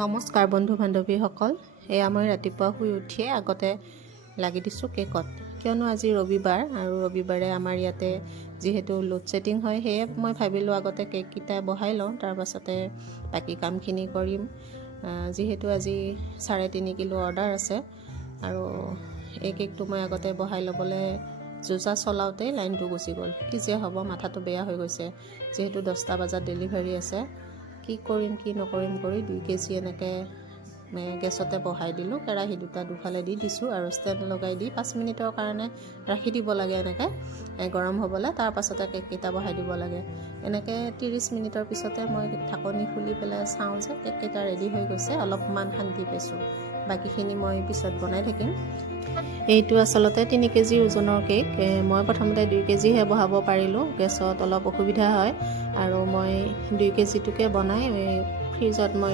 নমস্কাৰ বন্ধু বান্ধৱীসকল। এয়া মই ৰাতিপুৱা শুই উঠিয়ে আগতে লাগি দিছোঁ কেকত, কিয়নো আজি ৰবিবাৰ আৰু ৰবিবাৰে আমাৰ ইয়াতে যিহেতু লোড ছেটিং হয়, সেয়ে মই ভাবিলোঁ আগতে কেককেইটা বহাই লওঁ, তাৰ পাছতে বাকী কামখিনি কৰিম। যিহেতু আজি 3.5 কিলো অৰ্ডাৰ আছে আৰু এই কেকটো মই আগতে বহাই ল'বলৈ জোজা চলাওঁতেই লাইনটো গুচি গ'ল। কি যে হ'ব, মাথাটো বেয়া হৈ গৈছে। যিহেতু 10টা বজাত ডেলিভাৰী আছে, কি কৰিম কি নকৰিম কৰি 2 কেজি এনেকৈ গেছতে বহাই দিলোঁ। কেৰাহী দুফালে দি দিছোঁ আৰু ষ্টেণ্ড লগাই দি 5 মিনিটৰ কাৰণে ৰাখি দিব লাগে এনেকৈ গৰম হ'বলৈ। তাৰ পাছতে কেককেইটা বহাই দিব লাগে। এনেকৈ 30 মিনিটৰ পিছতে মই ঢাকনি খুলি পেলাই চাওঁ যে কেককেইটা ৰেডি হৈ গৈছে। অলপমান শান্তি পাইছোঁ। বাকীখিনি মই পিছত বনাই থাকিম। এইটো আচলতে 3 কেজি ওজনৰ কেক। মই প্ৰথমতে 2 কেজিহে বহাব পাৰিলোঁ, গেছত অলপ অসুবিধা হয় আৰু মই 2 কেজিটোকে বনাই ফ্ৰিজত মই